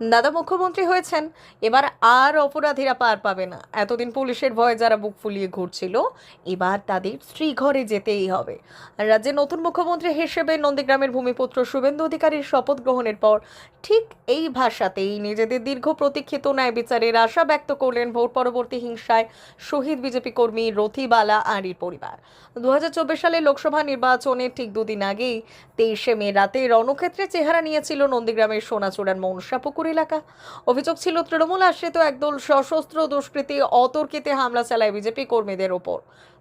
দাদা মুখ্যমন্ত্রী হয়েছেন, এবার আর অপরাধীরা পার পাবে না। এতদিন পুলিশের ভয়ে যারা বুক ফুলিয়ে ঘুরছিল, এবার তাদের স্ত্রী ঘরে যেতেই হবে। রাজ্যে নতুন মুখ্যমন্ত্রী হিসেবে নন্দীগ্রামের ভূমিপুত্র শুভেন্দু অধিকারীর শপথ গ্রহণের পর ঠিক এই ভাষাতেই নিজেদের দীর্ঘ প্রতীক্ষিত ন্যায় বিচারের আশা ব্যক্ত করলেন ভোট পরবর্তী হিংসায় শহীদ বিজেপি কর্মী রথিবালা আড়ির পরিবার। 2024 সালের লোকসভা নির্বাচনের ঠিক দুদিন আগেই 23শে মে রাতে রণক্ষেত্রে চেহারা নিয়েছিল নন্দীগ্রামের সোনাচূড়ার মনসাপুকুর এলাকা। অভিযোগ ছিল তৃণমূল আশ্রিত একদল সশস্ত্র দুষ্কৃতী অতর্কিতে হামলা চালায় বিজেপি কর্মীদের ওপর।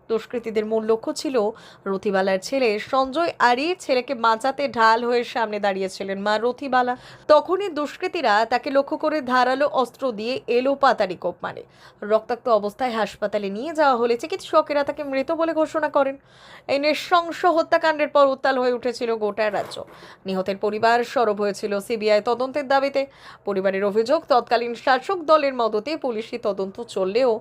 দুষ্কৃতীদের মূল লক্ষ্য ছিল রথিবালার ছেলে সঞ্জয় আরির ছেলেকে বাঁচাতে ঢাল হয়ে সামনে দাঁড়িয়েছিলেন মা রথিবালা। তখনই দুষ্কৃতীরা তাকে লক্ষ্য করে ধারালো অস্ত্র দিয়ে এলোপাতাড়ি কোপ মারে। রক্তাক্ত অবস্থায় হাসপাতালে নিয়ে যাওয়া হলে চিকিৎসকেরা তাকে মৃত বলে ঘোষণা করেন। এই নৃশংস হত্যাকাণ্ডের পর উত্তাল হয়ে উঠেছিল গোটা রাজ্য। নিহতের পরিবার সরব হয়েছিল সিবিআই তদন্তের দাবিতে। পরিবারের অভিযোগ, তৎকালীন শাসক দলের মদতে পুলিশি তদন্ত চললেও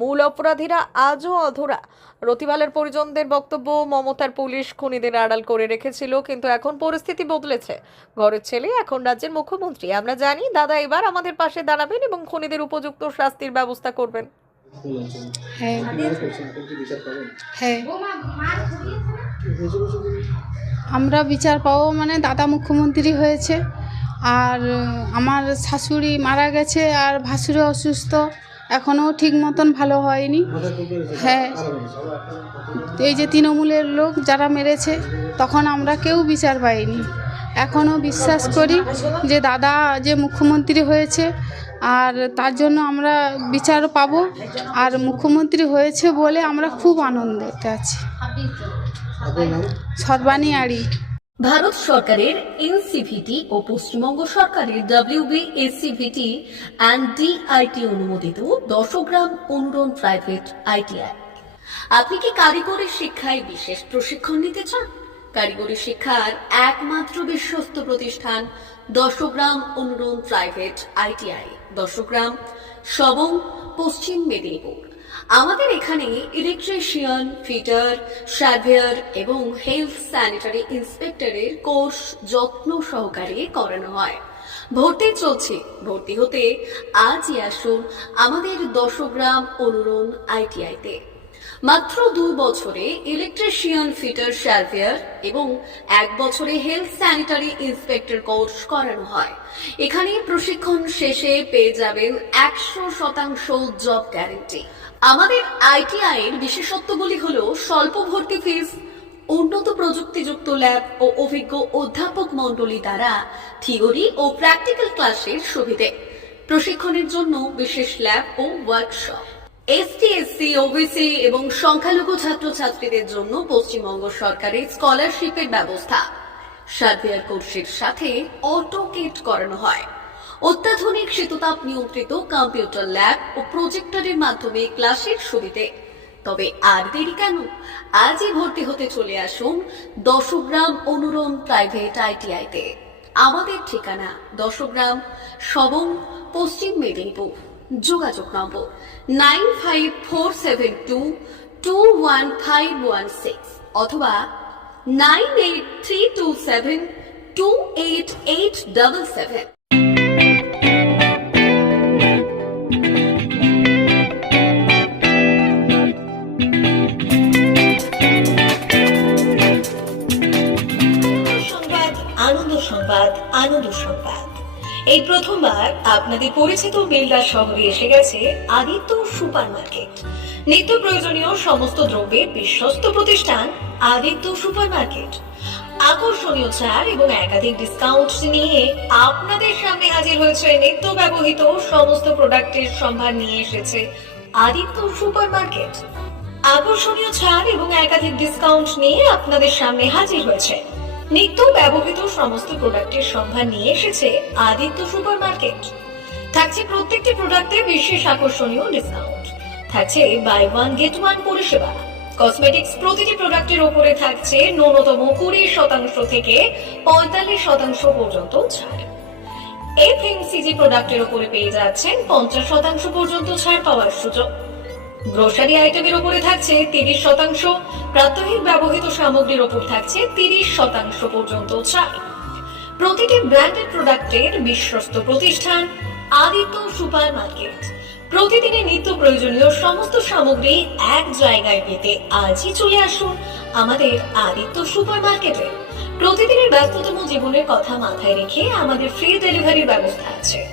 মূল অপরাধীরা আজও অধরা। রথিবালার পরিজনদের বক্তব্য, মমতার পুলিশ খুনিদের আড়াল করে রেখেছিল, কিন্তু এখন পরিস্থিতি বদলেছে। ঘরের ছেলে এখন রাজ্যের মুখ্যমন্ত্রী। আমরা জানি দাদা এবার আমাদের পাশে দাঁড়াবেন এবং খুনিদের উপযুক্ত শাস্তির ব্যবস্থা করবেন। হ্যাঁ হ্যাঁ আমরা বিচার পাবো, মানে দাদা মুখ্যমন্ত্রী হয়েছে, আর আমার শাশুড়ি মারা গেছে, আর ভাসুরে অসুস্থ, এখনও ঠিক মতন ভালো হয়নি। হ্যাঁ, এই যে তৃণমূলের লোক যারা মেরেছে, তখন আমরা কেউ বিচার পাইনি। এখনও বিশ্বাস করি যে দাদা যে মুখ্যমন্ত্রী হয়েছে, আর তার জন্য আমরা বিচার পাবো। আর মুখ্যমন্ত্রী হয়েছে বলে আমরা খুব আনন্দতে আছি। সর্বাণী আড়ি। ভারত সরকারের এনসিভিটি ও পশ্চিমবঙ্গ সরকারের WBSCVT অ্যান্ড DIT অনুমোদিত 10 গ্রাম অনুরণ প্রাইভেট ITI। আপনি কি কারিগরি শিক্ষায় বিশেষ প্রশিক্ষণ নিতে চান? কারিগরি শিক্ষার একমাত্র বিশ্বস্ত প্রতিষ্ঠান 10 গ্রাম অনুরণ প্রাইভেট ITI, 10 গ্রাম, সবং, পশ্চিম মেদিনীপুর। আমাদের এখানে ইলেকট্রিশিয়ান, ফিটার, সার্ভেয়ার এবং হেলথ স্যানিটারি ইন্সপেক্টরের কোর্স যত্ন সহকারে করানো হয়। ভর্তি চলছে। ভর্তি হতে আজই আসুন আমাদের 10 গ্রাম অনুরণ ITI-তে। মাত্র 2 বছরে ইলেকট্রিশিয়ান, ফিটার, সার্ভেয়ার এবং 1 বছরে হেলথ স্যানিটারি ইন্সপেক্টর কোর্স করানো হয়। এখানে প্রশিক্ষণ শেষে পেয়ে যাবেন 100% জব গ্যারান্টি। আমাদের ITI এর বিশেষত্বগুলি হলো স্বল্প ভর্তি ফিস, উন্নত প্রযুক্তিযুক্ত ল্যাব ও অভিজ্ঞ অধ্যাপক মণ্ডলী দ্বারা থিওরি ও প্র্যাকটিক্যাল ক্লাসের সুবিধে, প্রশিক্ষণের জন্য বিশেষ ল্যাব ও ওয়ার্কশপ, ST, SC, OBC এবং সংখ্যালঘু ছাত্রছাত্রীদের জন্য পশ্চিমবঙ্গ সরকারের স্কলারশিপের ব্যবস্থা। সার্ভেয়ার কোর্সের সাথে অটোকেট করানো হয়। অত্যাধুনিক শীততাপ নিয়ন্ত্রিত কম্পিউটার ল্যাব ও প্রজেক্টরের মাধ্যমে ক্লাসের সুবিধে। তবে আর দেরি কেন? আজই ভর্তি হতে চলে আসুন 10 গ্রাম অনুরণ প্রাইভেট ITI-তে। আমাদের ঠিকানা 10 গ্রাম, সবং, পশ্চিম মেদিনীপুর। যোগাযোগ নম্বর 9547221516 অথবা 9832728877। আনন্দ সংবাদ, আনন্দ সংবাদ। এই প্রথমবার আপনাদের পরিচিত বেলদা শহরে এসে গেছে আদিত্য সুপার মার্কেট। নিত্য প্রয়োজনীয় সমস্ত দ্রব্যের বিশ্বস্ত প্রতিষ্ঠান আদিত্য সুপার মার্কেট। আকর্ষণীয় ছাড় এবং একাধিক ডিসকাউন্ট নিয়ে আপনাদের সামনে হাজির হয়েছে। নিত্য ব্যবহৃত সমস্ত প্রোডাক্টের সম্ভার নিয়ে এসেছে আদিত্য সুপার মার্কেট। আকর্ষণীয় ছাড় এবং একাধিক ডিসকাউন্ট নিয়ে আপনাদের সামনে হাজির হয়েছে। নিত্য ব্যবহৃত সমস্ত প্রোডাক্টের সম্ভার নিয়ে এসেছে আদিত্য সুপার মার্কেট। থাকছে প্রত্যেকটি প্রোডাক্টে বিশেষ আকর্ষণীয় ডিসকাউন্ট। থাকছে বাই ওয়ান গেট ওয়ান পরিষেবা। কসমেটিক্স প্রতিটি প্রোডাক্টের উপরে থাকছে ন্যূনতম 20% থেকে 45% পর্যন্ত ছাড়। FMCG প্রোডাক্টের উপরে পেয়ে যাচ্ছেন 50% পর্যন্ত ছাড় পাওয়ার সুযোগ। গ্রোসারি আইটেমের উপরে থাকছে 30%, প্রাত্যহিক ব্যবহৃত সামগ্রীর উপর থাকছে 30% পর্যন্ত ছাড়। প্রতিটি ব্র্যান্ডেড প্রোডাক্টের বিশ্বস্ত প্রতিষ্ঠান আদিত্য সুপার মার্কেট। প্রতিদিনের নিত্য প্রয়োজনীয় সমস্ত সামগ্রী এক জায়গায় পেতে আজই চলে আসুন আমাদের আদিত্য সুপার মার্কেটে। প্রতিদিনের ব্যস্ততম জীবনের কথা মাথায় রেখে আমাদের ফ্রি ডেলিভারির ব্যবস্থা আছে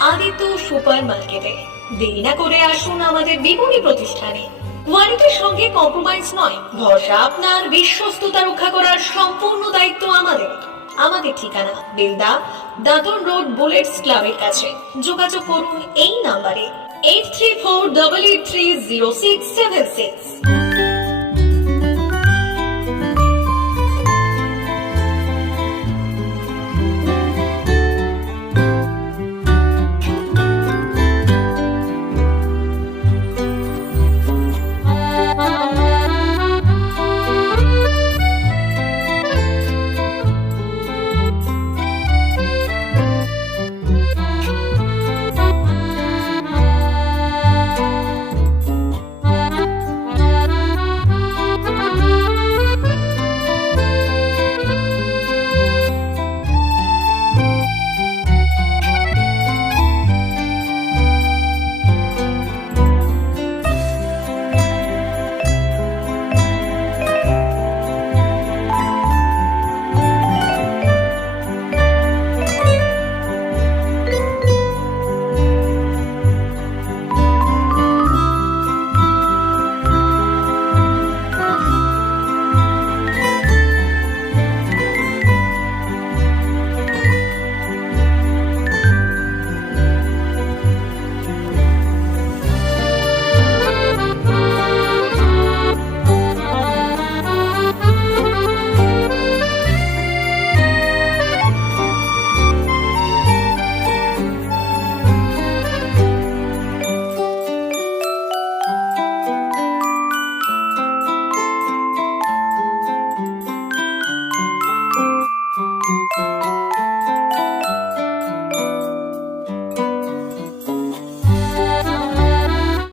আদিত্য সুপার মার্কেটে। দেরি না করে আসুন আমাদের বিপণী প্রতিষ্ঠানে। কোয়ালিটির সঙ্গে কম্প্রোমাইজ নয়, ভরসা আপনার, বিশ্বস্ততা রক্ষা করার সম্পূর্ণ দায়িত্ব আমাদের। আমাদের ঠিকানা বেলদা, দাদন রোড, বুলেটস ক্লাবের কাছে। যোগাযোগ করুন এই নাম্বারে 8348830676।